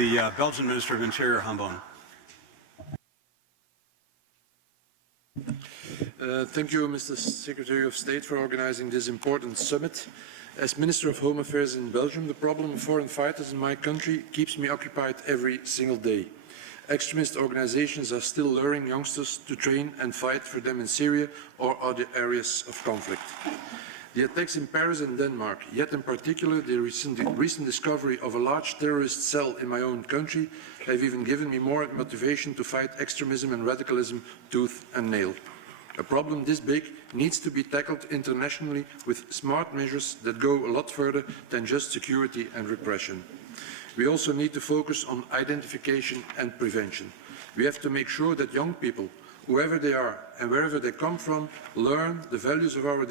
the Belgian Minister of Interior, Hambon. Thank you, Mr. Secretary of State, for organizing this important summit. As Minister of Home Affairs in Belgium, the problem of foreign fighters in my country keeps me occupied every single day. Extremist organizations are still luring youngsters to train and fight for them in Syria or other areas of conflict. The attacks in Paris and Denmark, yet in particular the recent discovery of a large terrorist cell in my own country, have even given me more motivation to fight extremism and radicalism tooth and nail. A problem this big needs to be tackled internationally with smart measures that go a lot further than just security and repression. We also need to focus on identification and prevention. We have to make sure that young people, whoever they are and wherever they come from, learn the values of our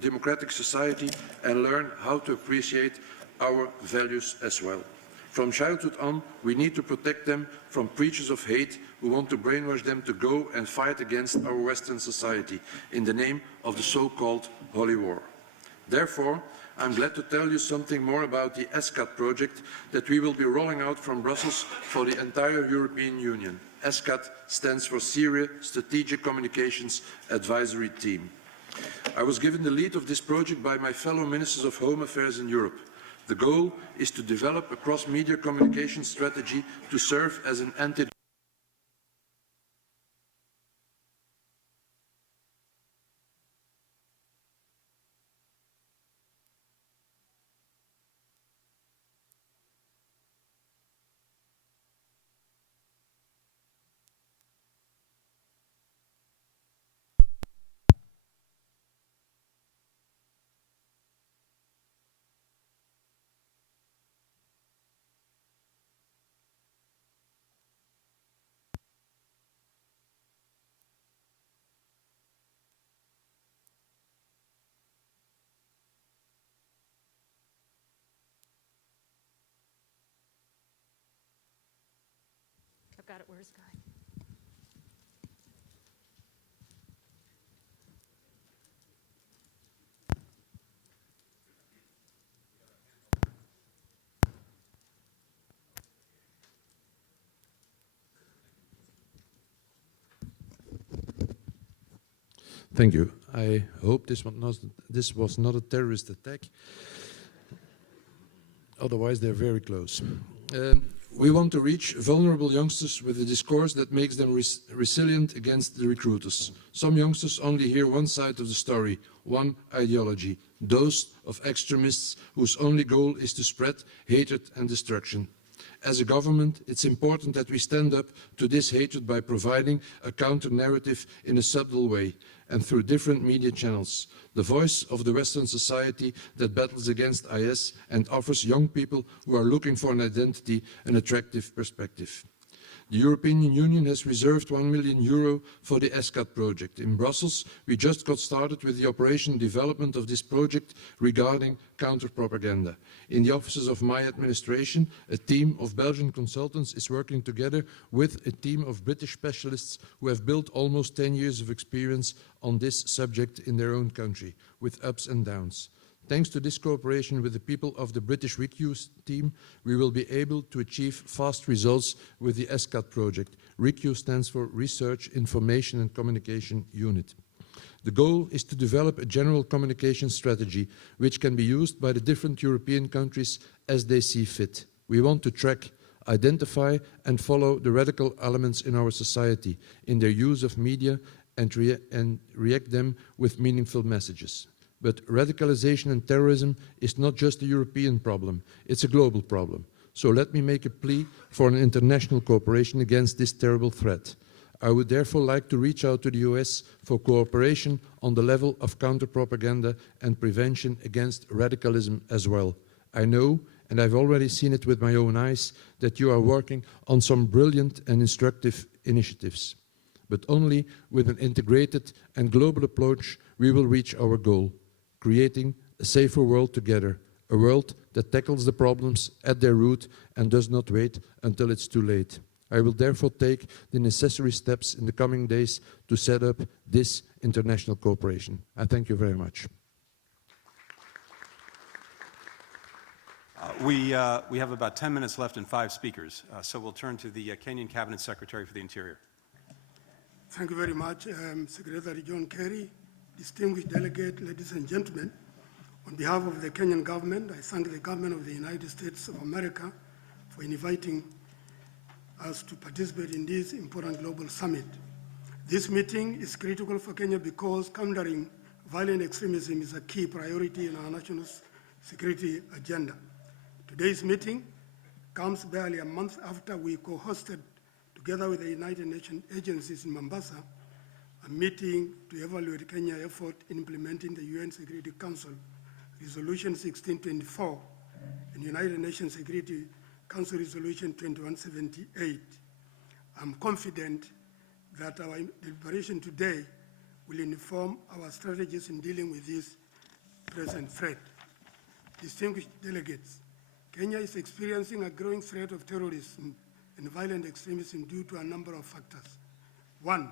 democratic society and learn how to appreciate our values as well. From childhood on, we need to protect them from preachers of hate who want to brainwash them to go and fight against our Western society in the name of the so-called Holy War. Therefore, I'm glad to tell you something more about the ESCAT project that we will be rolling out from Brussels for the entire European Union. ESCAT stands for Syria Strategic Communications Advisory Team. I was given the lead of this project by my fellow Ministers of Home Affairs in Europe. The goal is to develop a cross-media communication strategy to serve as an antidote. I've got it. Where's Guy? Thank you. I hope this was not a terrorist attack. Otherwise, they're very close. We want to reach vulnerable youngsters with a discourse that makes them resilient against the recruiters. Some youngsters only hear one side of the story, one ideology, those of extremists whose only goal is to spread hatred and destruction. As a government, it's important that we stand up to this hatred by providing a counter-narrative in a subtle way and through different media channels, the voice of the Western society that battles against IS and offers young people who are looking for an identity an attractive perspective. The European Union has reserved €1 million for the ESCAT project. In Brussels, we just got started with the operation development of this project regarding counter-propaganda. In the offices of my administration, a team of Belgian consultants is working together with a team of British specialists who have built almost 10 years of experience on this subject in their own country, with ups and downs. Thanks to this cooperation with the people of the British RICU team, we will be able to achieve fast results with the ESCAT project. RICU stands for Research, Information and Communication Unit. The goal is to develop a general communication strategy which can be used by the different European countries as they see fit. We want to track, identify and follow the radical elements in our society in their use of media and react them with meaningful messages. But radicalization and terrorism is not just a European problem, it's a global problem. So let me make a plea for an international cooperation against this terrible threat. I would therefore like to reach out to the US for cooperation on the level of counter-propaganda and prevention against radicalism as well. I know, and I've already seen it with my own eyes, that you are working on some brilliant and instructive initiatives. But only with an integrated and global approach we will reach our goal. Creating a safer world together, a world that tackles the problems at their root and does not wait until it's too late. I will therefore take the necessary steps in the coming days to set up this international cooperation. I thank you very much. We have about 10 minutes left and 5 speakers, so we'll turn to the Kenyan Cabinet Secretary for the Interior. Thank you very much, Secretary John Kerry, distinguished delegate, ladies and gentlemen. On behalf of the Kenyan government, I thank the government of the United States of America for inviting us to participate in this important global summit. This meeting is critical for Kenya because countering violent extremism is a key priority in our national security agenda. Today's meeting comes barely a month after we co-hosted, together with the United Nations agencies in Mombasa, a meeting to evaluate Kenya's effort in implementing the UN Security Council Resolution 1624 and United Nations Security Council Resolution 2178. I'm confident that our deliberation today will inform our strategies in dealing with this present threat. Distinguished delegates, Kenya is experiencing a growing threat of terrorism and violent extremism due to a number of factors. One,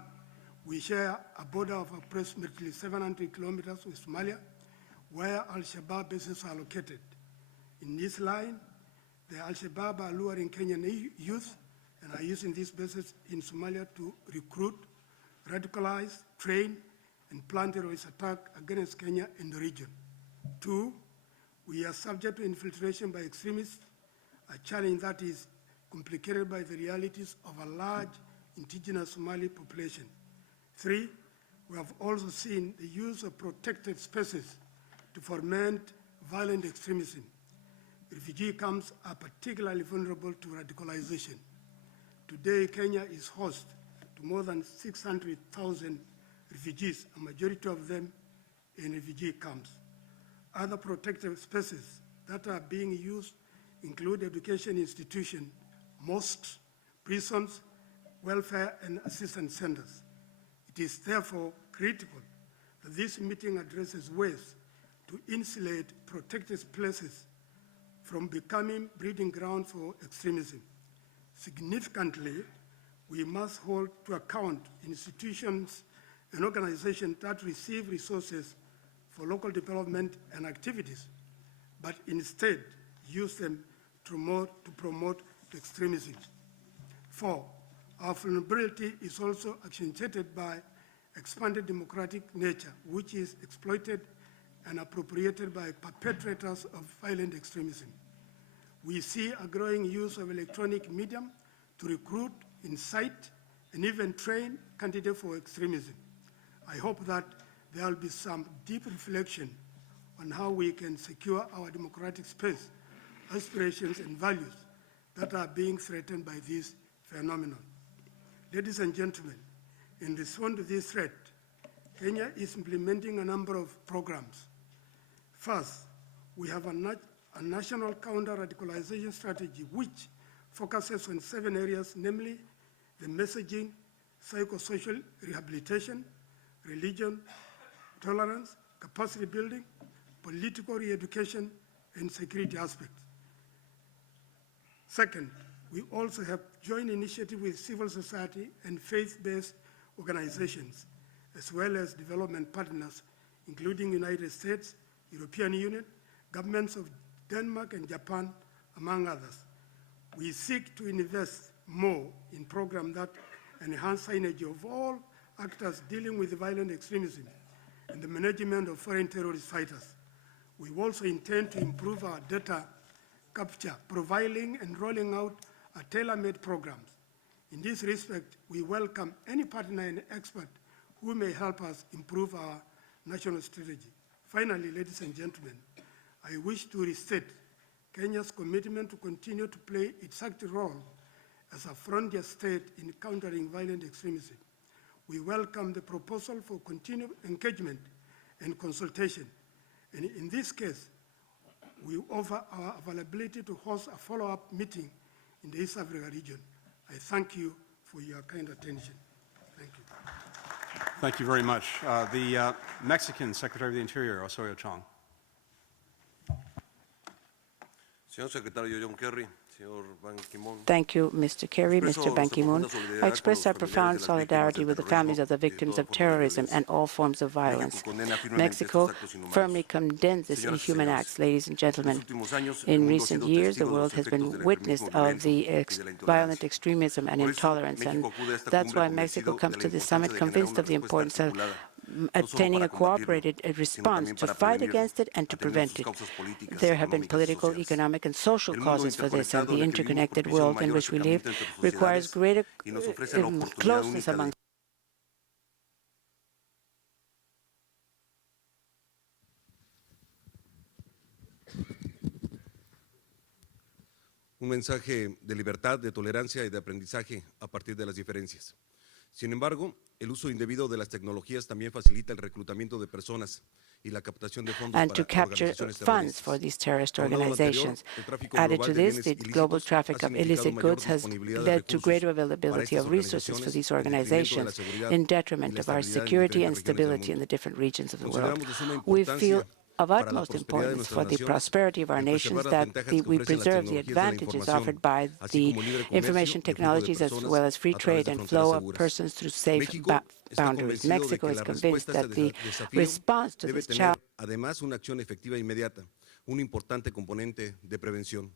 we share a border of approximately 700 kilometers with Somalia, where Al-Shabaab bases are located. In this line, the Al-Shabaab are luring Kenyan youth and are using these bases in Somalia to recruit, radicalize, train, and plan terrorist attacks against Kenya and the region. Two, we are subject to infiltration by extremists, a challenge that is complicated by the realities of a large indigenous Somali population. Three, we have also seen the use of protected spaces to foment violent extremism. Refugee camps are particularly vulnerable to radicalization. Today, Kenya is host to more than 600,000 refugees, a majority of them in refugee camps. Other protected spaces that are being used include education institutions, mosques, prisons, welfare and assistance centers. It is therefore critical that this meeting addresses ways to insulate protected places from becoming breeding ground for extremism. Significantly, we must hold to account institutions and organizations that receive resources for local development and activities, but instead use them to promote extremism. Four, our vulnerability is also accentuated by expanded democratic nature, which is exploited and appropriated by perpetrators of violent extremism. We see a growing use of electronic medium to recruit, incite, and even train candidates for extremism. I hope that there will be some deep reflection on how we can secure our democratic space, aspirations, and values that are being threatened by this phenomenon. Ladies and gentlemen, in response to this threat, Kenya is implementing a number of programs. First, we have a national counter-radicalization strategy which focuses on 7 areas, namely the messaging, psychosocial rehabilitation, religion, tolerance, capacity building, political re-education, and security aspects. Second, we also have joint initiative with civil society and faith-based organizations, as well as development partners, including United States, European Union, governments of Denmark and Japan, among others. We seek to invest more in programs that enhance synergy of all actors dealing with violent extremism and the management of foreign terrorist fighters. We also intend to improve our data capture, profiling, and rolling out a tailor-made programs. In this respect, we welcome any partner and expert who may help us improve our national strategy. Finally, ladies and gentlemen, I wish to restate Kenya's commitment to continue to play its active role as a frontier state in countering violent extremism. We welcome the proposal for continued engagement and consultation. And in this case, we offer our availability to host a follow-up meeting in the East Africa region. I thank you for your kind attention. Thank you. Thank you very much. The Mexican Secretary of the Interior, Osorio Chong. Señor Secretario John Kerry, Thank you, Mr. Kerry, Mr. Ban Ki-moon. I express our profound solidarity with the families of the victims of terrorism and all forms of violence. Mexico firmly condemns these inhuman acts, ladies and gentlemen. In recent years, the world has been witness of the violent extremism and intolerance, and that's why Mexico comes to the summit convinced of the importance of obtaining a cooperated response to fight against it and to prevent it. There have been political, economic, and social causes for this, and the interconnected world in which we live requires greater closeness among un mensaje de libertad, de tolerancia y de aprendizaje a partir de las diferencias. Sin embargo, el uso indebido de las tecnologías también facilita el reclutamiento de personas y la captación de fondos and to para capture organizaciones funds for terroristas. these terrorist Aunado a lo organizations. anterior, el tráfico Added global to de this, bienes the ilícitos global ha traffic of significado illicit mayor goods has disponibilidad de led to recursos greater para availability estas of resources for these organizaciones, organizations en detrimento de la seguridad in y detriment la of our estabilidad en security diferentes and regiones del stability in mundo. the different regions of the world. Consideramos de suma We feel importancia of para la utmost prosperidad de importance for nuestras the naciones prosperity of our el nations preservar las that ventajas que we ofrecen las preserve the tecnologías de la advantages información, offered by así the como libre comercio information y flujo de technologies as personas well as free a través trade de and fronteras flow of seguras. persons through safe México está boundaries. convencido de Mexico que is la convinced respuesta a that este the desafío response to debe this tener challenge además una acción efectiva e inmediata, un importante componente de prevención.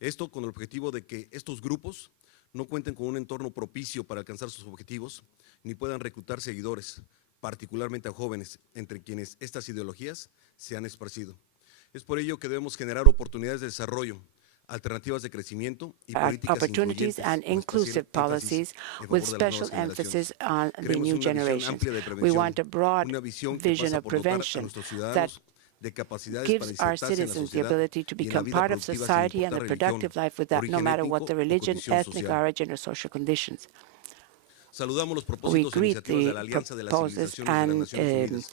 Esto con el objetivo de que estos grupos no cuenten con un entorno propicio para alcanzar sus objetivos, ni puedan reclutar seguidores, particularmente a jóvenes, entre quienes estas ideologías se han esparcido. Es por ello que debemos generar oportunidades de desarrollo, alternativas de crecimiento y políticas opportunities incluyentes and con inclusive especial énfasis policies en with favor de las special nuevas emphasis generaciones. on the Queremos new una visión generations. amplia de We prevención, want a broad una visión que vision pasa of por dotar a prevention nuestros that ciudadanos de capacidades para gives our insertarse en la citizens the sociedad ability to y en la become vida part of productiva sin society and a importar productive religión, life without no origen matter what étnico the o religion, condición ethnic social. origin, or social conditions. Saludamos los We propósitos e greet iniciativas de the la Alianza de las proposals Civilizaciones de las and Naciones Unidas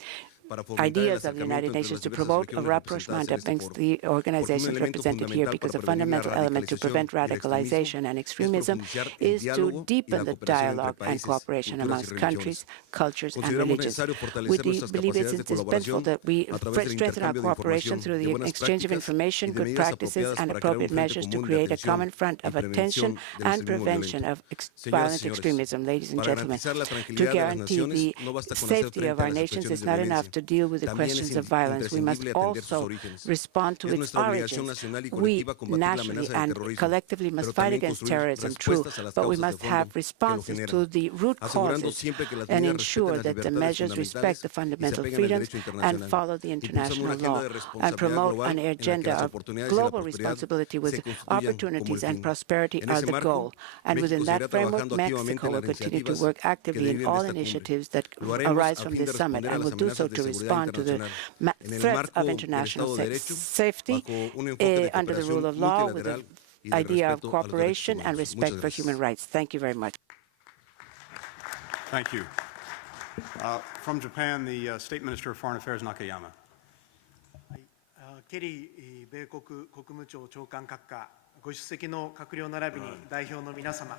para fomentar el ideas of the United acercamiento entre Nations las to diversas promote a regiones rapprochement representadas en este amongst foro, the porque un organizations elemento represented here, fundamental because para a prevenir la fundamental element to prevent radicalización radicalization and es extremism profundizar el is to diálogo y deepen la the cooperación entre dialogue and países, cooperation culturas y amongst countries, religiones. cultures, and Consideramos religions. necesario We fortalecer nuestras believe it's capacidades de indispensable colaboración that we a través del strengthen our intercambio de cooperation información, through de the buenas exchange of prácticas information, y de good medidas practices, apropiadas and para crear un appropriate frente measures to común de create a atención common front y of prevención attention del and extremismo prevention violento. of Señoras y violent señores, extremism. Ladies and para gentlemen, garantizar la to tranquilidad de las guarantee naciones, the no basta con hacer safety of frente a our las nations expresiones is de not enough violencia. to deal with the También questions es of violence. We must imprescindible atender sus also orígenes. respond to Es its nuestra obligación origins. nacional y We colectiva combatir la naturally amenaza del and terrorismo, collectively must pero fight también against construir terrorism, true, respuestas a las but we causas de must fondo have que lo responses generan, to the root asegurando causes siempre que las and medidas respeten ensure las that the libertades measures respect fundamentales the y se fundamental apegan al freedoms derecho and internacional, follow the impulsando una international agenda law, de and responsabilidad promote global an en la que agenda las of oportunidades y la global prosperidad responsibility se with constituyan como el opportunities and fin. prosperity En are ese the marco, goal. And within México that seguirá framework, trabajando activamente Mexico en will las continue to iniciativas work que actively in deriven de all esta cumbre. initiatives that Lo haremos arise a from fin de this summit responder a and las will do so amenazas de to seguridad respond to the internacional en el threats marco of del international Estado de Derecho, safety bajo un enfoque de under the rule cooperación of law with the multilateral y de idea of respeto a los derechos cooperation and humanos. respect Muchas for human gracias. rights. Thank you very much. Thank you. From Japan, the State Minister of Foreign Affairs, Nakayama. ケリー米国国務庁長官閣下、ご出席の閣僚並びに代表の皆様、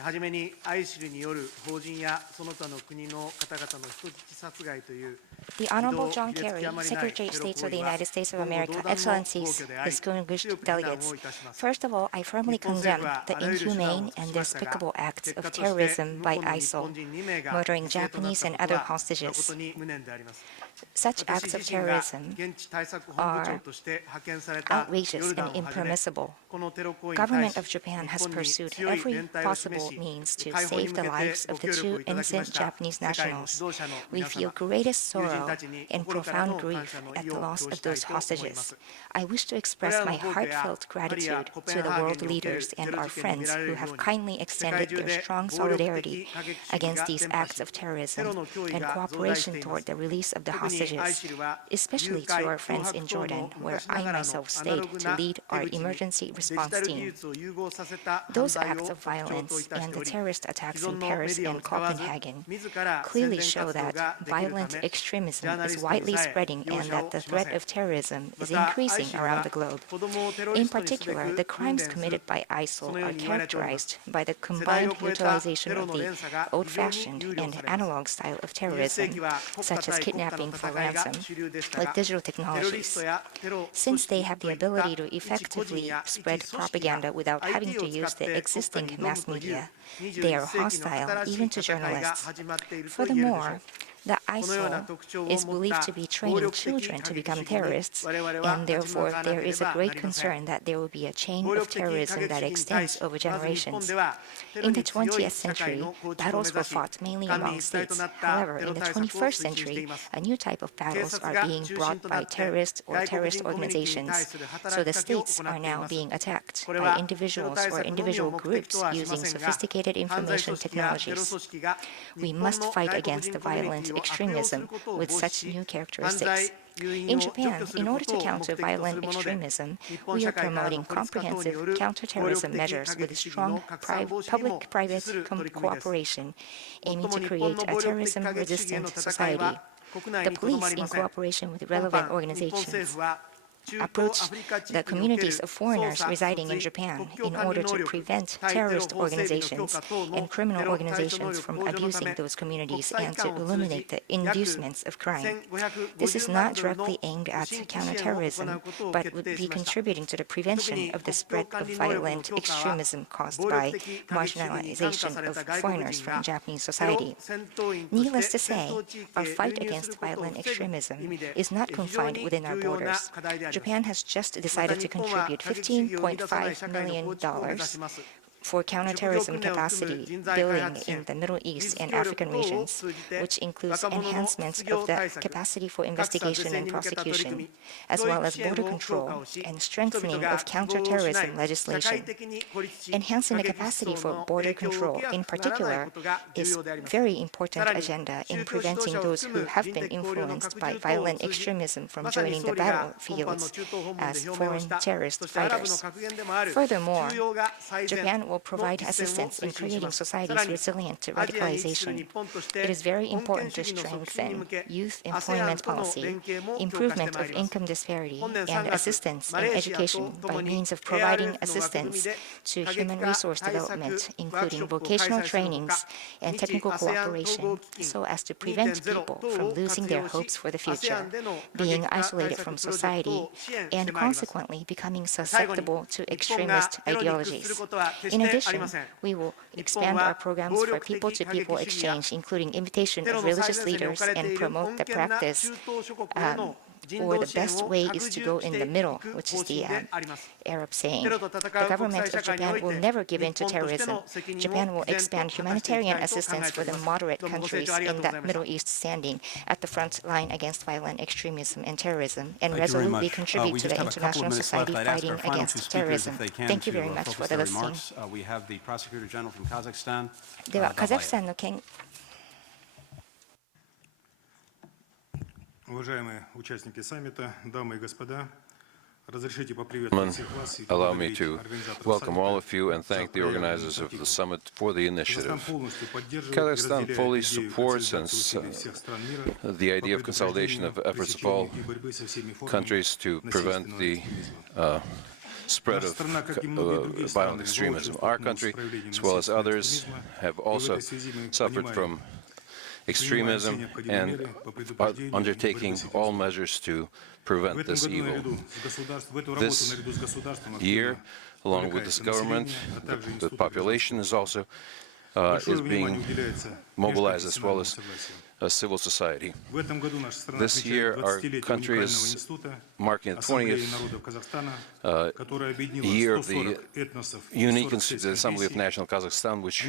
はじめに ISIL による法人やその他の国の方々の人質殺害という The Honorable John Kerry, Secretary of State of the United States of America, Excellencies, distinguished delegates. First of all, I firmly condemn the inhumane and despicable acts of terrorism by ISIL, murdering Japanese and other hostages. Such acts of terrorism are outrageous and impermissible. Government of Japan has pursued every possible means to save the lives of the two innocent Japanese nationals. We feel greatest sorrow and profound grief at the loss of those hostages. I wish to express my heartfelt gratitude to the world leaders and our friends who have kindly extended their strong solidarity against these acts of terrorism and cooperation toward the release of the hostages, especially to our friends in Jordan, where I myself stayed to lead our emergency response team. Those acts of violence and the terrorist attacks in Paris and Copenhagen clearly show that violent extremism is widely spreading and that the threat of terrorism is increasing around the globe. In particular, the crimes committed by ISIL are characterized by the combined utilization of the old-fashioned and analog style of terrorism, such as kidnapping, them for ransom with digital technologies. Since they have the ability to effectively spread propaganda without having to use the existing mass media, they are hostile even to journalists. Furthermore, the ISIL is believed to be training children to become terrorists, and therefore there is a great concern that there will be a chain of terrorism that extends over generations. In the 20th century, battles were fought mainly among states. However, in the 21st century, a new type of battles are being brought by terrorists or terrorist organizations, so the states are now being attacked by individuals or individual groups using sophisticated information technologies. We must fight against the violent extremism with such new characteristics. In Japan, in order to counter violent extremism, we are promoting comprehensive counter-terrorism measures with strong public-private cooperation, aiming to create a terrorism-resistant society. The police, in cooperation with relevant organizations, approach the communities of foreigners residing in Japan in order to prevent terrorist organizations and criminal organizations from abusing those communities and to eliminate the inducements of crime. This is not directly aimed at counterterrorism, but would be contributing to the prevention of the spread of violent extremism caused by marginalization of foreigners from Japanese society. Needless to say, our fight against violent extremism is not confined within our borders. Japan has just decided to contribute $15.5 million for counterterrorism capacity building in the Middle East and African regions, which includes enhancements of the capacity for investigation and prosecution, as well as border control and strengthening of counterterrorism legislation. Enhancing the capacity for border control, in particular, is a very important agenda in preventing those who have been influenced by violent extremism from joining the battlefields as foreign terrorist fighters. Furthermore, Japan will provide assistance in creating societies resilient to radicalization. It is very important to strengthen youth employment policy, improvement of income disparity, and assistance in education by means of providing assistance to human resource development, including vocational trainings and technical cooperation, so as to prevent people from losing their hopes for the future, being isolated from society, and consequently becoming susceptible to extremist ideologies. In addition, we will expand our programs for people-to-people exchange, including invitation of religious leaders, and promote the practice or the best way is to go in the middle, which is the Arab saying. The government of Japan will never give in to terrorism. Japan will expand humanitarian assistance for the moderate countries in the Middle East standing at the front line against violent extremism and terrorism, and resolutely contribute to the international society fighting against terrorism. Thank you very much for the listening. We have the Prosecutor General from Kazakhstan. では、カザフスタンの件 Уважаемые участники саммита, дамы и господа, разрешите поприветствовать всех вас и allow me поблагодарить to организаторов welcome all саммита of you and за thank the проявленную organizers of the инициативу. summit for the initiative. Казахстан полностью поддерживает и Kazakhstan разделяет fully идею supports and консолидации усилий всех стран мира the idea of по consolidation of предотвращению, efforts of all пресечению и борьбе со всеми формами countries to prevent насильственного the экстремизма. spread Наша of страна, как и многие другие violent страны, extremism. столкнулась Our с country, проявлением as well as насильственного others, экстремизма, have и в also этой связи мы suffered понимаем, from extremism and are undertaking all measures to prevent this evil. This year, along with this government, the population is also is being mobilized, as well as civil society. This year, our country is marking the 20th year of the unique Assembly of National Kazakhstan, which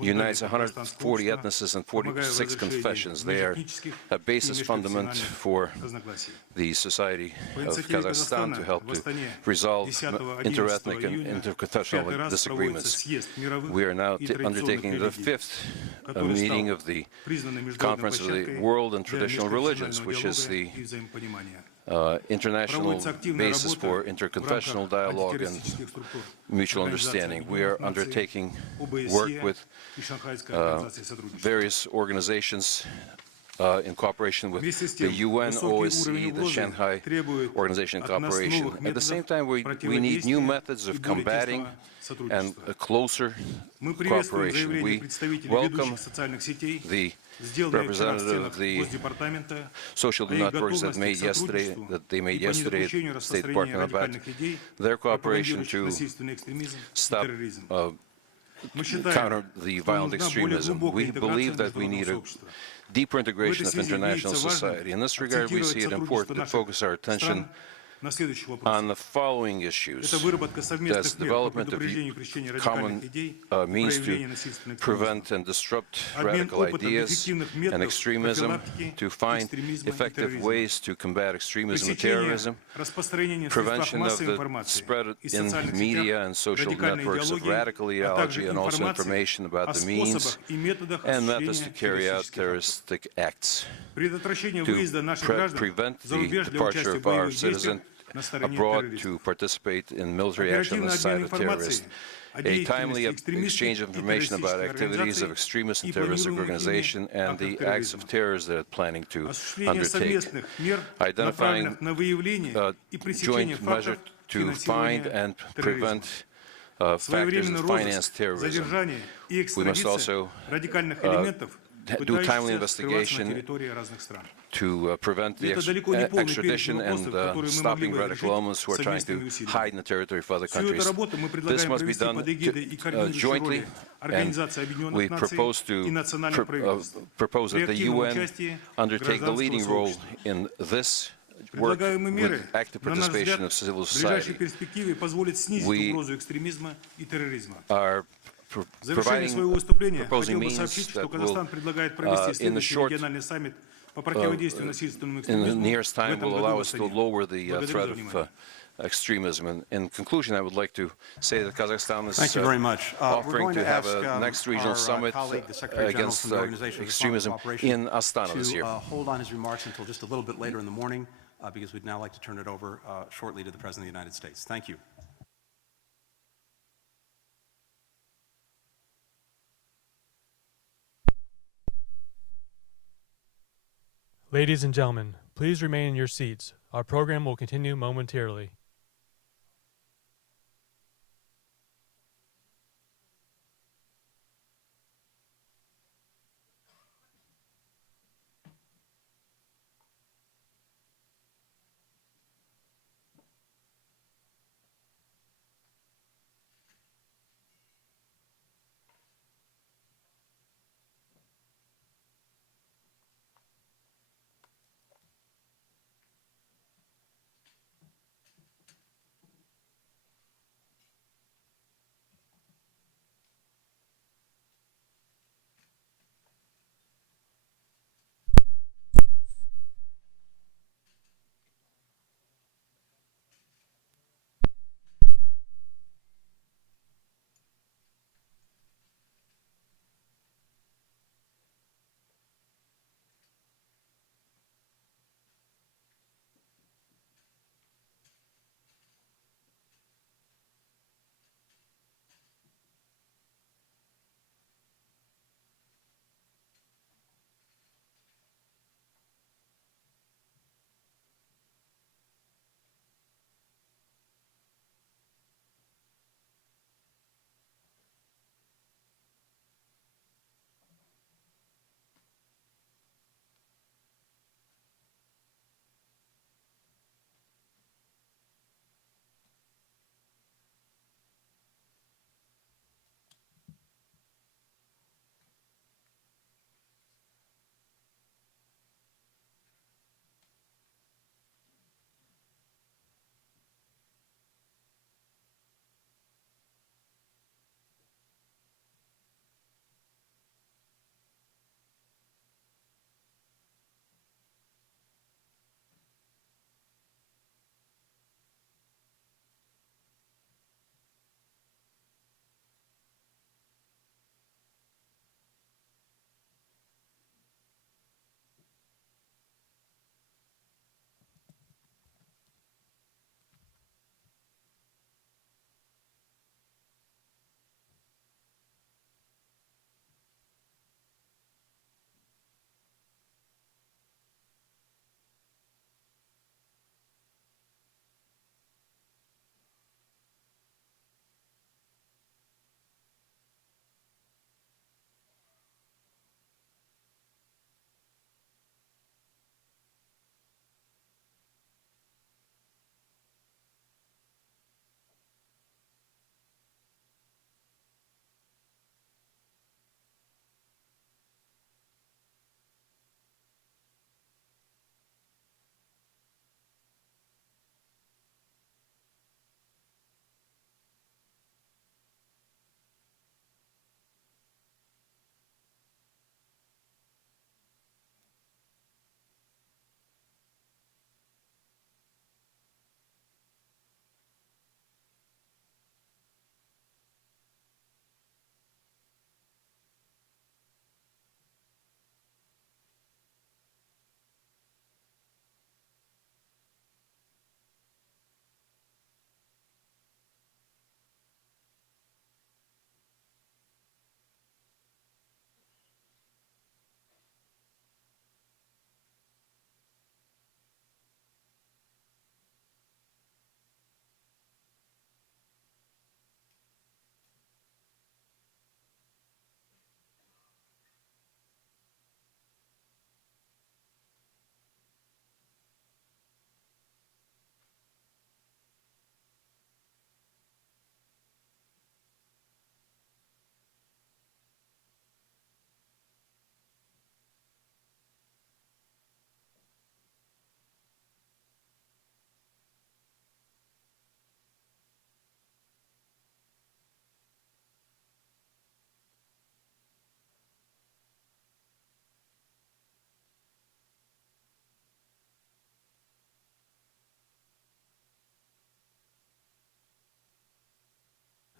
unites 140 ethnoses and 46 confessions. They are a basis fundament for the society of Kazakhstan to help to resolve interethnic and interconfessional disagreements. We are now undertaking the 5th meeting of the Conference of the World and Traditional Religions, which is the international basis for interconfessional dialogue and mutual understanding. We are undertaking work with various organizations in cooperation with the UN, OSCE, the Shanghai Organization of Cooperation. At the same time, we need new methods of combating and a closer cooperation. We welcome the representative of the social networks that made yesterday at State Department about their cooperation to stop counter the violent extremism. We believe that we need a deeper integration of international society. In this regard, we see it important to focus our attention on the following issues. That's development of common means to prevent and disrupt radical ideas and extremism, to find effective ways to combat extremism and terrorism, prevention of the spread in media and social networks of radical ideology, and also information about the means and methods to carry out terroristic acts, to prevent the departure of our citizens abroad to participate in military action on the side of terrorists, a timely exchange of information about activities of extremist and terroristic organization and the acts of terrors that are planning to undertake, identifying joint measures to find and prevent factors that finance terrorism. We must also do timely investigation to prevent the extradition and stopping radical elements who are trying to hide in the territory of other countries. This must be done jointly, and we propose that the UN undertake the leading role in this work with active participation of civil society. We are proposing means that will, in the nearest time, will allow us to lower the threat of extremism. And in conclusion, I would like to say that Kazakhstan is offering to have a next regional summit against extremism in Astana this year. Hold on his remarks until just a little bit later in the morning, because we'd now like to turn it over shortly to the President of the United States. Thank you. Ladies and gentlemen, please remain in your seats. Our program will continue momentarily.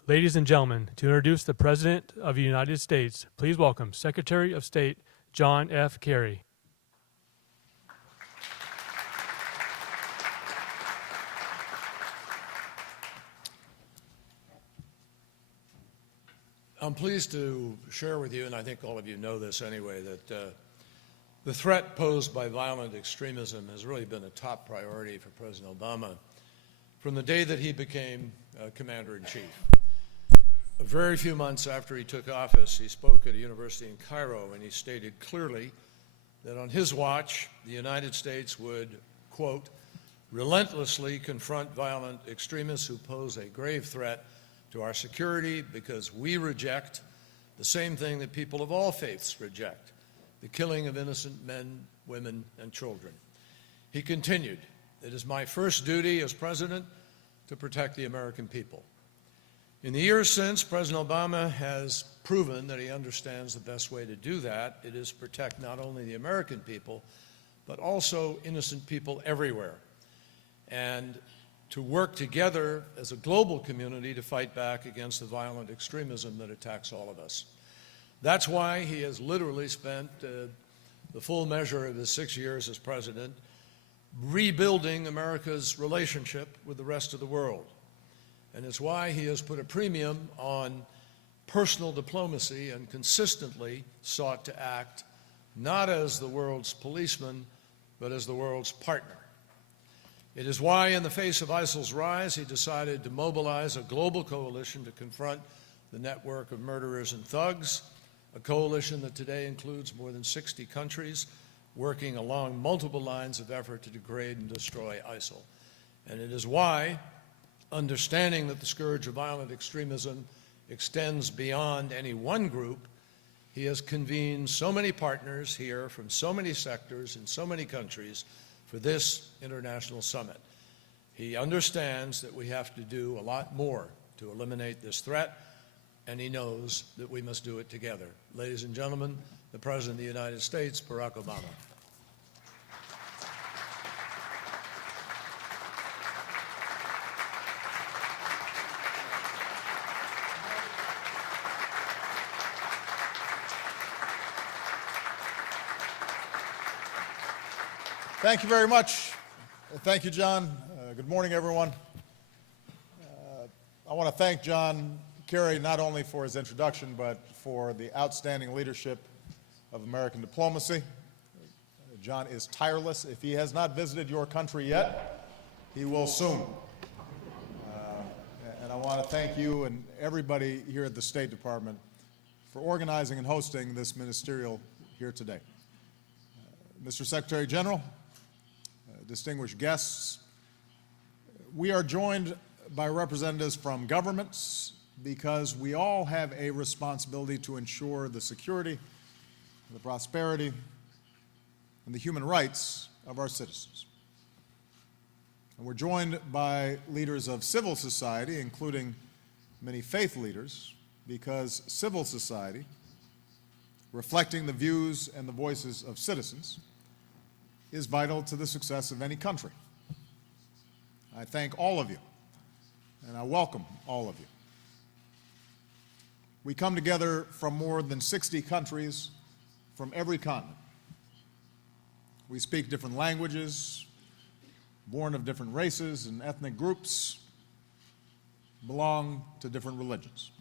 Ladies and gentlemen, to introduce the President of the United States, please welcome Secretary of State John F. Kerry. I'm pleased to share with you, and I think all of you know this anyway, that the threat posed by violent extremism has really been a top priority for President Obama from the day that he became Commander-in-Chief. A very few months after he took office, he spoke at a university in Cairo, and he stated clearly that on his watch, the United States would, quote, relentlessly confront violent extremists who pose a grave threat to our security because we reject the same thing that people of all faiths reject, the killing of innocent men, women, and children. He continued, "It is my first duty as president to protect the American people." In the years since, President Obama has proven that he understands the best way to do that. It is protect not only the American people, but also innocent people everywhere, and to work together as a global community to fight back against the violent extremism that attacks all of us. That's why he has literally spent the full measure of his 6 years as president rebuilding America's relationship with the rest of the world. And it's why he has put a premium on personal diplomacy and consistently sought to act not as the world's policeman, but as the world's partner. It is why, in the face of ISIL's rise, he decided to mobilize a global coalition to confront the network of murderers and thugs, a coalition that today includes more than 60 countries working along multiple lines of effort to degrade and destroy ISIL. And it is why, understanding that the scourge of violent extremism extends beyond any one group, he has convened so many partners here from so many sectors in so many countries for this international summit. He understands that we have to do a lot more to eliminate this threat, and he knows that we must do it together. Ladies and gentlemen, the President of the United States, Barack Obama. Thank you very much. Thank you, John. Good morning, everyone. I want to thank John Kerry not only for his introduction, but for the outstanding leadership of American diplomacy. John is tireless. If he has not visited your country yet, he will soon. And I want to thank you and everybody here at the State Department for organizing and hosting this ministerial here today. Mr. Secretary General, distinguished guests, we are joined by representatives from governments because we all have a responsibility to ensure the security, the prosperity, and the human rights of our citizens. And we're joined by leaders of civil society, including many faith leaders, because civil society, reflecting the views and the voices of citizens, is vital to the success of any country. I thank all of you, and I welcome all of you. We come together from more than 60 countries from every continent. We speak different languages, born of different races and ethnic groups, belong to different religions.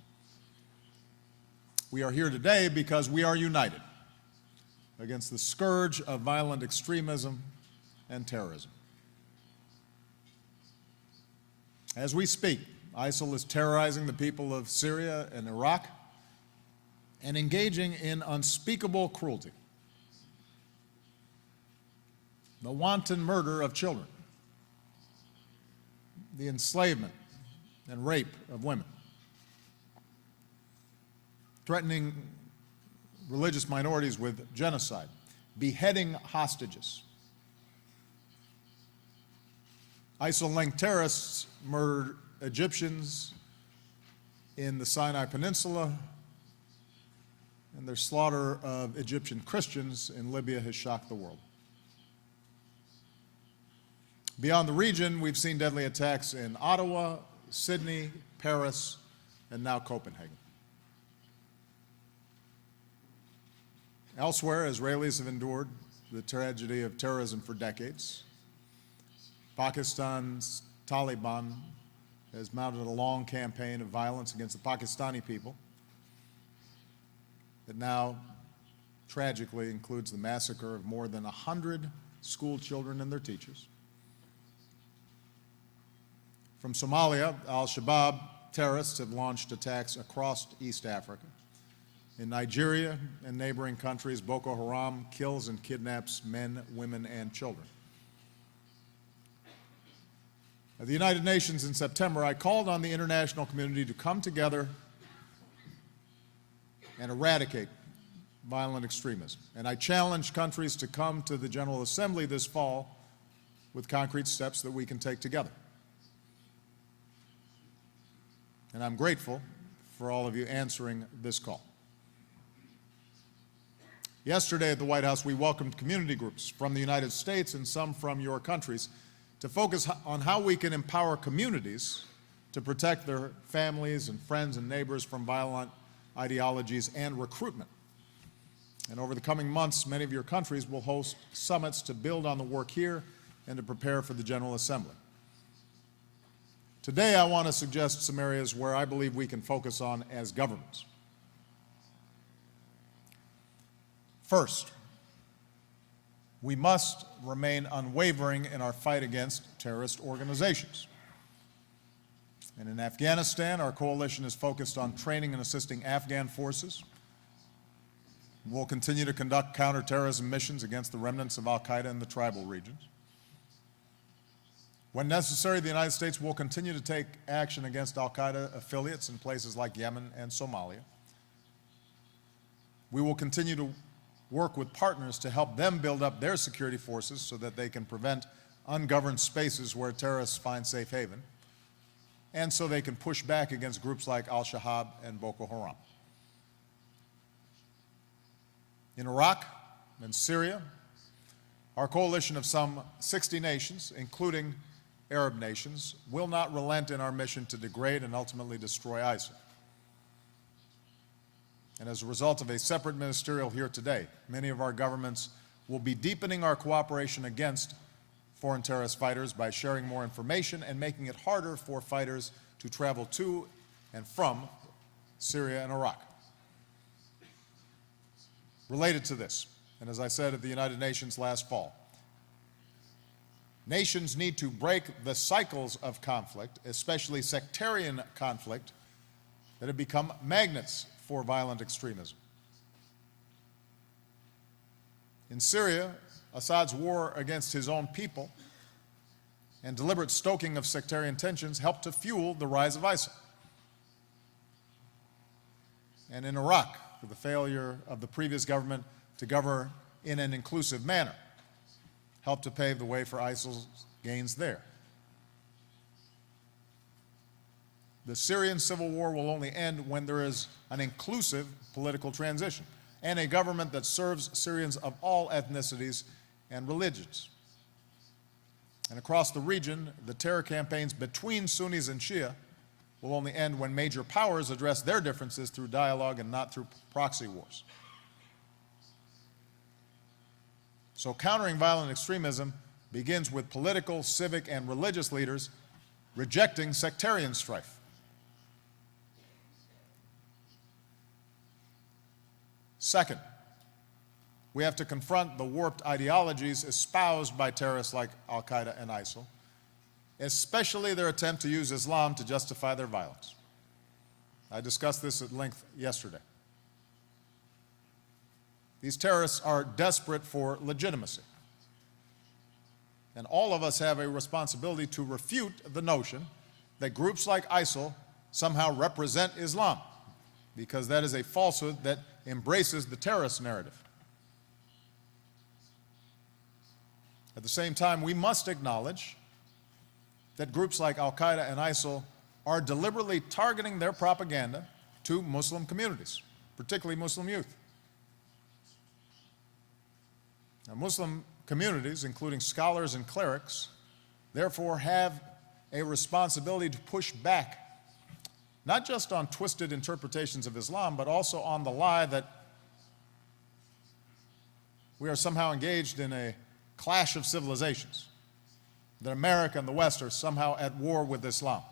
We are here today because we are united against the scourge of violent extremism and terrorism. As we speak, ISIL is terrorizing the people of Syria and Iraq and engaging in unspeakable cruelty. The wanton murder of children, the enslavement and rape of women, threatening religious minorities with genocide, beheading hostages. ISIL-linked terrorists murdered Egyptians in the Sinai Peninsula, and their slaughter of Egyptian Christians in Libya has shocked the world. Beyond the region, we've seen deadly attacks in Ottawa, Sydney, Paris, and now Copenhagen. Elsewhere, Israelis have endured the tragedy of terrorism for decades. Pakistan's Taliban has mounted a long campaign of violence against the Pakistani people that now tragically includes the massacre of more than 100 school children and their teachers. From Somalia, al-Shabaab terrorists have launched attacks across East Africa. In Nigeria and neighboring countries, Boko Haram kills and kidnaps men, women, and children. At the United Nations in September, I called on the international community to come together and eradicate violent extremism. And I challenged countries to come to the General Assembly this fall with concrete steps that we can take together. And I'm grateful for all of you answering this call. Yesterday at the White House, we welcomed community groups from the United States and some from your countries to focus on how we can empower communities to protect their families and friends and neighbors from violent ideologies and recruitment. And over the coming months, many of your countries will host summits to build on the work here and to prepare for the General Assembly. Today, I want to suggest some areas where I believe we can focus on as governments. First, we must remain unwavering in our fight against terrorist organizations. And in Afghanistan, our coalition is focused on training and assisting Afghan forces. We'll continue to conduct counter-terrorism missions against the remnants of al-Qaeda in the tribal regions. When necessary, the United States will continue to take action against al-Qaeda affiliates in places like Yemen and Somalia. We will continue to work with partners to help them build up their security forces so that they can prevent ungoverned spaces where terrorists find safe haven, and so they can push back against groups like al-Shabaab and Boko Haram. In Iraq and Syria, our coalition of some 60 nations, including Arab nations, will not relent in our mission to degrade and ultimately destroy ISIL. And as a result of a separate ministerial here today, many of our governments will be deepening our cooperation against foreign terrorist fighters by sharing more information and making it harder for fighters to travel to and from Syria and Iraq. Related to this, and as I said at the United Nations last fall, nations need to break the cycles of conflict, especially sectarian conflict, that have become magnets for violent extremism. In Syria, Assad's war against his own people and deliberate stoking of sectarian tensions helped to fuel the rise of ISIL. And in Iraq, the failure of the previous government to govern in an inclusive manner helped to pave the way for ISIL's gains there. The Syrian civil war will only end when there is an inclusive political transition and a government that serves Syrians of all ethnicities and religions. And across the region, the terror campaigns between Sunnis and Shia will only end when major powers address their differences through dialogue and not through proxy wars. So countering violent extremism begins with political, civic, and religious leaders rejecting sectarian strife. Second, we have to confront the warped ideologies espoused by terrorists like al-Qaeda and ISIL, especially their attempt to use Islam to justify their violence. I discussed this at length yesterday. These terrorists are desperate for legitimacy. And all of us have a responsibility to refute the notion that groups like ISIL somehow represent Islam, because that is a falsehood that embraces the terrorist narrative. At the same time, we must acknowledge that groups like al-Qaeda and ISIL are deliberately targeting their propaganda to Muslim communities, particularly Muslim youth. Now, Muslim communities, including scholars and clerics, therefore have a responsibility to push back not just on twisted interpretations of Islam, but also on the lie that we are somehow engaged in a clash of civilizations, that America and the West are somehow at war with Islam,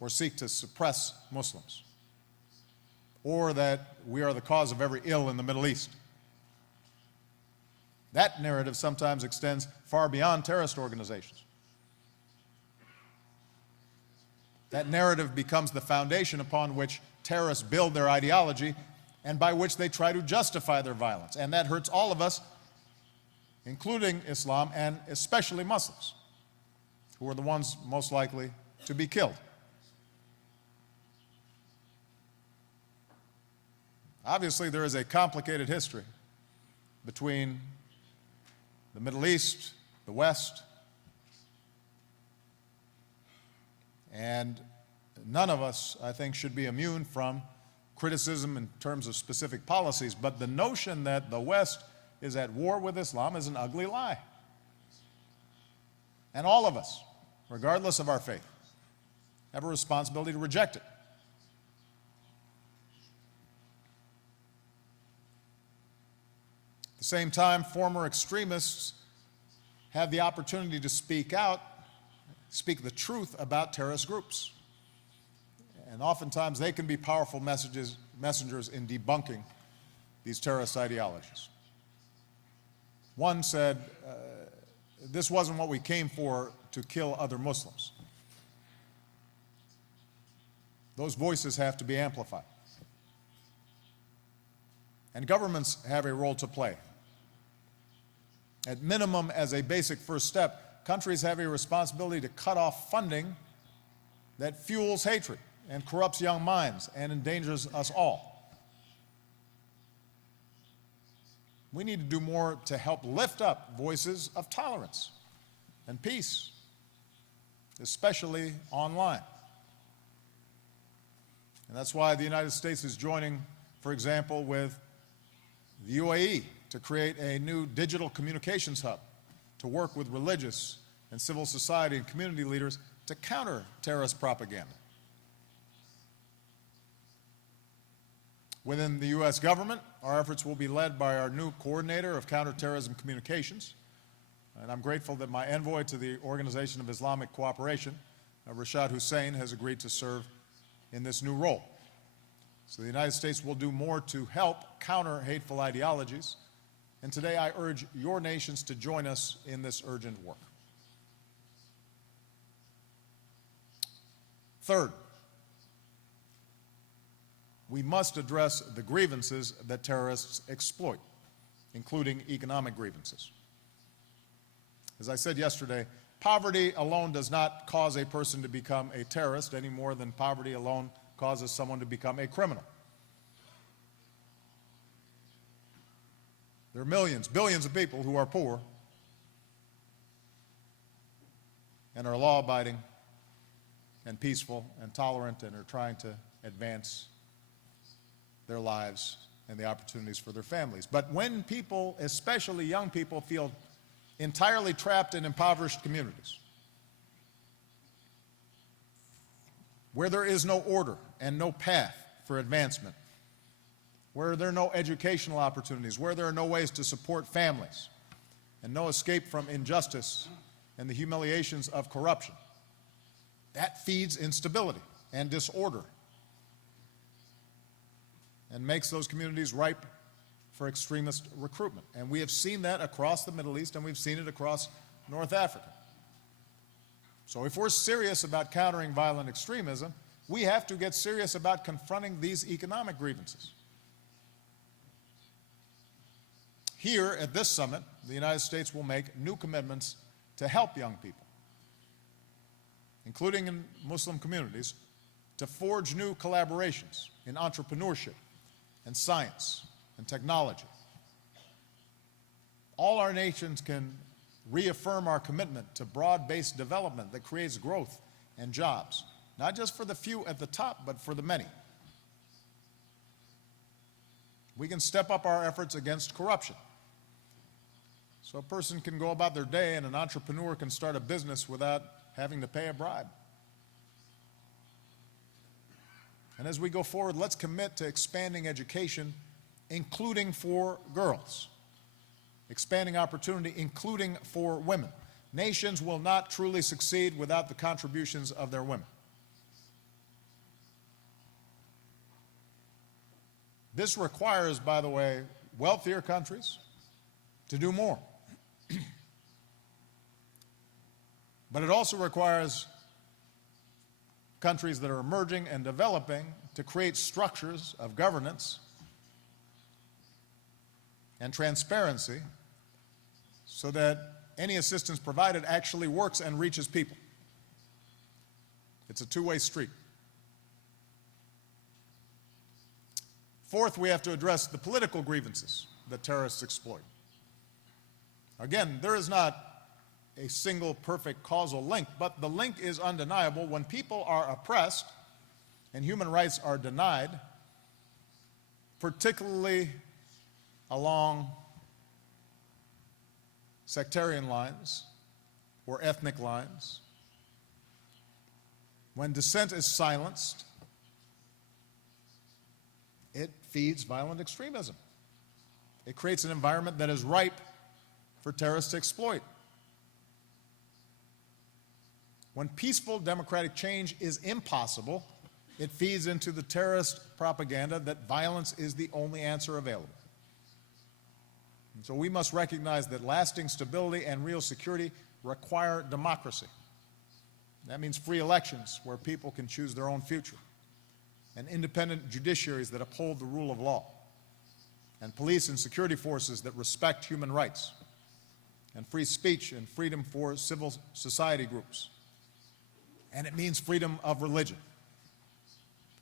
or seek to suppress Muslims, or that we are the cause of every ill in the Middle East. That narrative sometimes extends far beyond terrorist organizations. That narrative becomes the foundation upon which terrorists build their ideology and by which they try to justify their violence. And that hurts all of us, including Islam and especially Muslims, who are the ones most likely to be killed. Obviously, there is a complicated history between the Middle East, the West, and none of us, I think, should be immune from criticism in terms of specific policies, but the notion that the West is at war with Islam is an ugly lie. And all of us, regardless of our faith, have a responsibility to reject it. At the same time, former extremists have the opportunity to speak out, speak the truth about terrorist groups. And oftentimes they can be powerful messengers in debunking these terrorist ideologies. One said, this wasn't what we came for, to kill other Muslims. Those voices have to be amplified. And governments have a role to play. At minimum, as a basic first step, countries have a responsibility to cut off funding that fuels hatred and corrupts young minds and endangers us all. We need to do more to help lift up voices of tolerance and peace, especially online. And that's why the United States is joining, for example, with the UAE to create a new digital communications hub to work with religious and civil society and community leaders to counter terrorist propaganda. Within the U.S. government, our efforts will be led by our new coordinator of counterterrorism communications. And I'm grateful that my envoy to the Organization of Islamic Cooperation, Rashad Hussain, has agreed to serve in this new role. So the United States will do more to help counter hateful ideologies. And today I urge your nations to join us in this urgent work. Third, we must address the grievances that terrorists exploit, including economic grievances. As I said yesterday, poverty alone does not cause a person to become a terrorist any more than poverty alone causes someone to become a criminal. There are millions, billions of people who are poor and are law-abiding and peaceful and tolerant and are trying to advance their lives and the opportunities for their families. But when people, especially young people, feel entirely trapped in impoverished communities, where there is no order and no path for advancement, where there are no educational opportunities, where there are no ways to support families, and no escape from injustice and the humiliations of corruption, that feeds instability and disorder and makes those communities ripe for extremist recruitment. And we have seen that across the Middle East, and we've seen it across North Africa. So if we're serious about countering violent extremism, we have to get serious about confronting these economic grievances. Here at this summit, the United States will make new commitments to help young people, including in Muslim communities, to forge new collaborations in entrepreneurship and science and technology. All our nations can reaffirm our commitment to broad-based development that creates growth and jobs, not just for the few at the top, but for the many. We can step up our efforts against corruption. So a person can go about their day and an entrepreneur can start a business without having to pay a bribe. And as we go forward, let's commit to expanding education, including for girls, expanding opportunity, including for women. Nations will not truly succeed without the contributions of their women. This requires, by the way, wealthier countries to do more. But it also requires countries that are emerging and developing to create structures of governance and transparency so that any assistance provided actually works and reaches people. It's a two-way street. Fourth, we have to address the political grievances that terrorists exploit. Again, there is not a single perfect causal link, but the link is undeniable. When people are oppressed and human rights are denied, particularly along sectarian lines or ethnic lines, when dissent is silenced, it feeds violent extremism. It creates an environment that is ripe for terrorists to exploit. When peaceful democratic change is impossible, it feeds into the terrorist propaganda that violence is the only answer available. And so we must recognize that lasting stability and real security require democracy. That means free elections where people can choose their own future, and independent judiciaries that uphold the rule of law, and police and security forces that respect human rights, and free speech and freedom for civil society groups. And it means freedom of religion.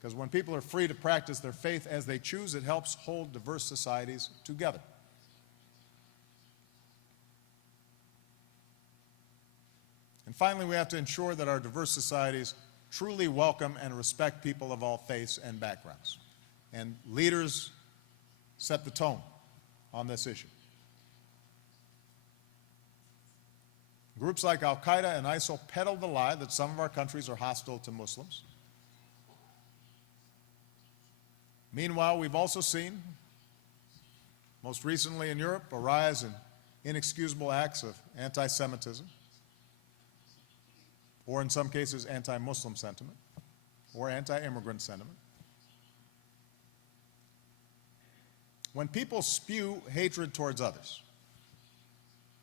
Because when people are free to practice their faith as they choose, it helps hold diverse societies together. And finally, we have to ensure that our diverse societies truly welcome and respect people of all faiths and backgrounds. And leaders set the tone on this issue. Groups like Al-Qaeda and ISIL peddle the lie that some of our countries are hostile to Muslims. Meanwhile, we've also seen, most recently in Europe, a rise in inexcusable acts of anti-Semitism, or in some cases anti-Muslim sentiment, or anti-immigrant sentiment. When people spew hatred towards others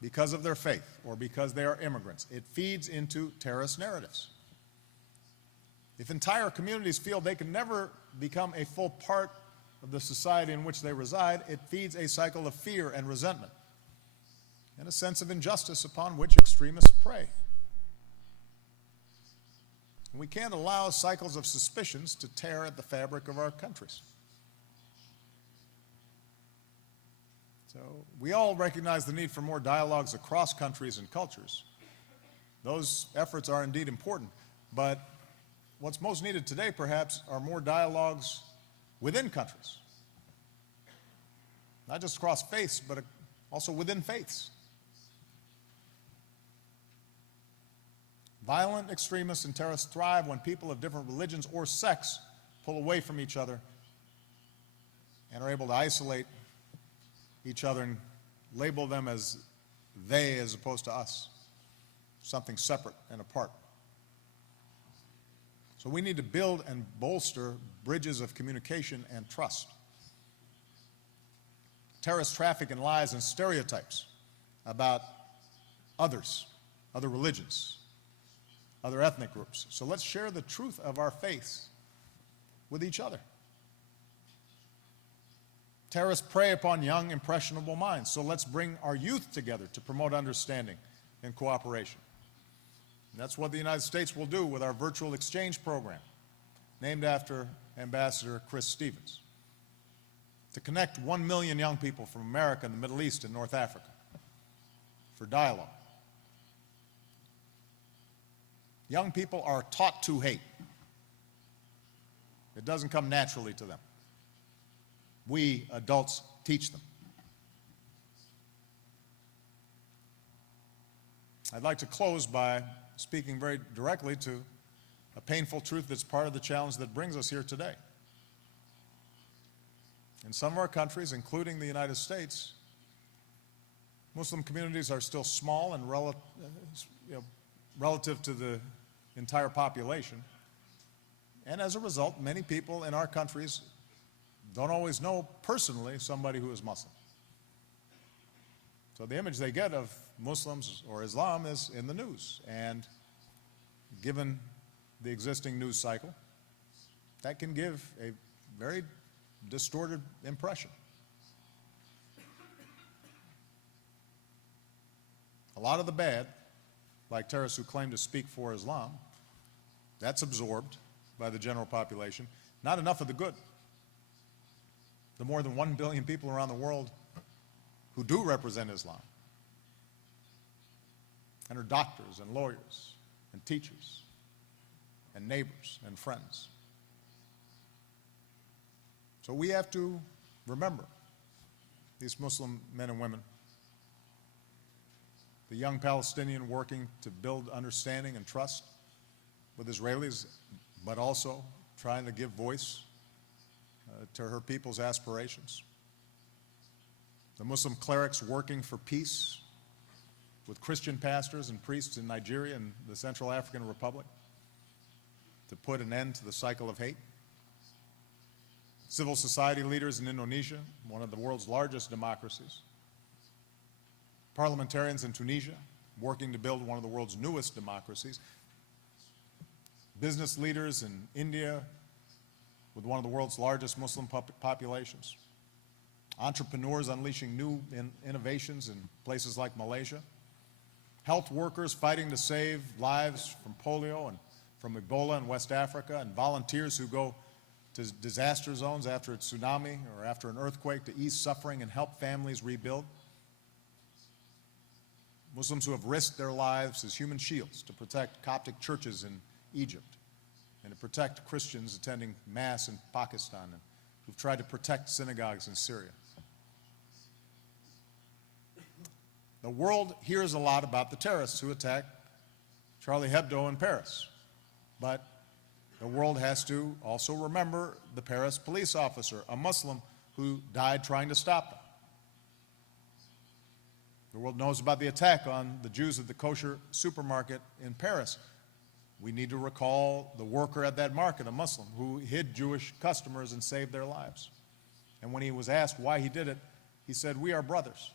because of their faith or because they are immigrants, it feeds into terrorist narratives. If entire communities feel they can never become a full part of the society in which they reside, it feeds a cycle of fear and resentment and a sense of injustice upon which extremists prey. We can't allow cycles of suspicions to tear at the fabric of our countries. So we all recognize the need for more dialogues across countries and cultures. Those efforts are indeed important, but what's most needed today, perhaps, are more dialogues within countries. Not just across faiths, but also within faiths. Violent extremists and terrorists thrive when people of different religions or sects pull away from each other and are able to isolate each other and label them as they as opposed to us, something separate and apart. So we need to build and bolster bridges of communication and trust. Terrorists traffic in lies and stereotypes about others, other religions, other ethnic groups. So let's share the truth of our faiths with each other. Terrorists prey upon young, impressionable minds, so let's bring our youth together to promote understanding and cooperation. And that's what the United States will do with our virtual exchange program, named after Ambassador Chris Stevens, to connect 1 million young people from America and the Middle East and North Africa for dialogue. Young people are taught to hate. It doesn't come naturally to them. We, adults, teach them. I'd like to close by speaking very directly to a painful truth that's part of the challenge that brings us here today. In some of our countries, including the United States, Muslim communities are still small and relative to the entire population. And as a result, many people in our countries don't always know personally somebody who is Muslim. So the image they get of Muslims or Islam is in the news. And given the existing news cycle, that can give a very distorted impression. A lot of the bad, like terrorists who claim to speak for Islam, that's absorbed by the general population. Not enough of the good. The more than 1 billion people around the world who do represent Islam and are doctors and lawyers and teachers and neighbors and friends. So we have to remember these Muslim men and women, the young Palestinian working to build understanding and trust with Israelis, but also trying to give voice to her people's aspirations. The Muslim clerics working for peace with Christian pastors and priests in Nigeria and the Central African Republic to put an end to the cycle of hate. Civil society leaders in Indonesia, one of the world's largest democracies. Parliamentarians in Tunisia, working to build one of the world's newest democracies. Business leaders in India, with one of the world's largest Muslim populations. Entrepreneurs unleashing new innovations in places like Malaysia. Health workers fighting to save lives from polio and from Ebola in West Africa, and volunteers who go to disaster zones after a tsunami or after an earthquake to ease suffering and help families rebuild. Muslims who have risked their lives as human shields to protect Coptic churches in Egypt and to protect Christians attending Mass in Pakistan, and who've tried to protect synagogues in Syria. The world hears a lot about the terrorists who attacked Charlie Hebdo in Paris, but the world has to also remember the Paris police officer, a Muslim, who died trying to stop them. The world knows about the attack on the Jews at the kosher supermarket in Paris. We need to recall the worker at that market, a Muslim, who hid Jewish customers and saved their lives. And when he was asked why he did it, he said, "We are brothers."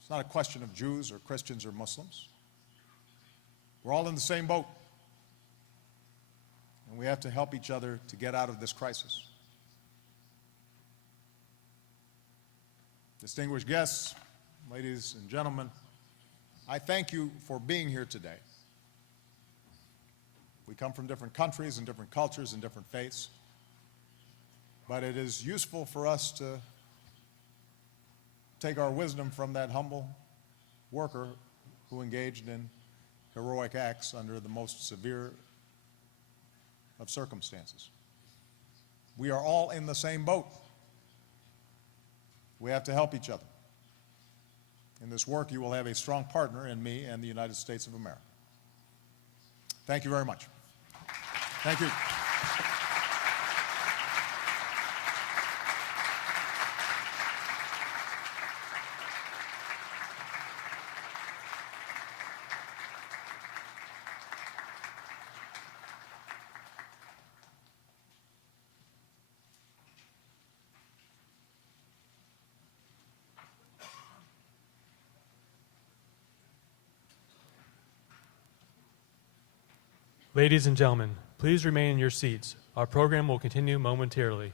It's not a question of Jews or Christians or Muslims. We're all in the same boat. And we have to help each other to get out of this crisis. Distinguished guests, ladies and gentlemen, I thank you for being here today. We come from different countries and different cultures and different faiths, but it is useful for us to take our wisdom from that humble worker who engaged in heroic acts under the most severe of circumstances. We are all in the same boat. We have to help each other. In this work, you will have a strong partner in me and the United States of America. Thank you very much. Thank you. Ladies and gentlemen, please remain in your seats. Our program will continue momentarily.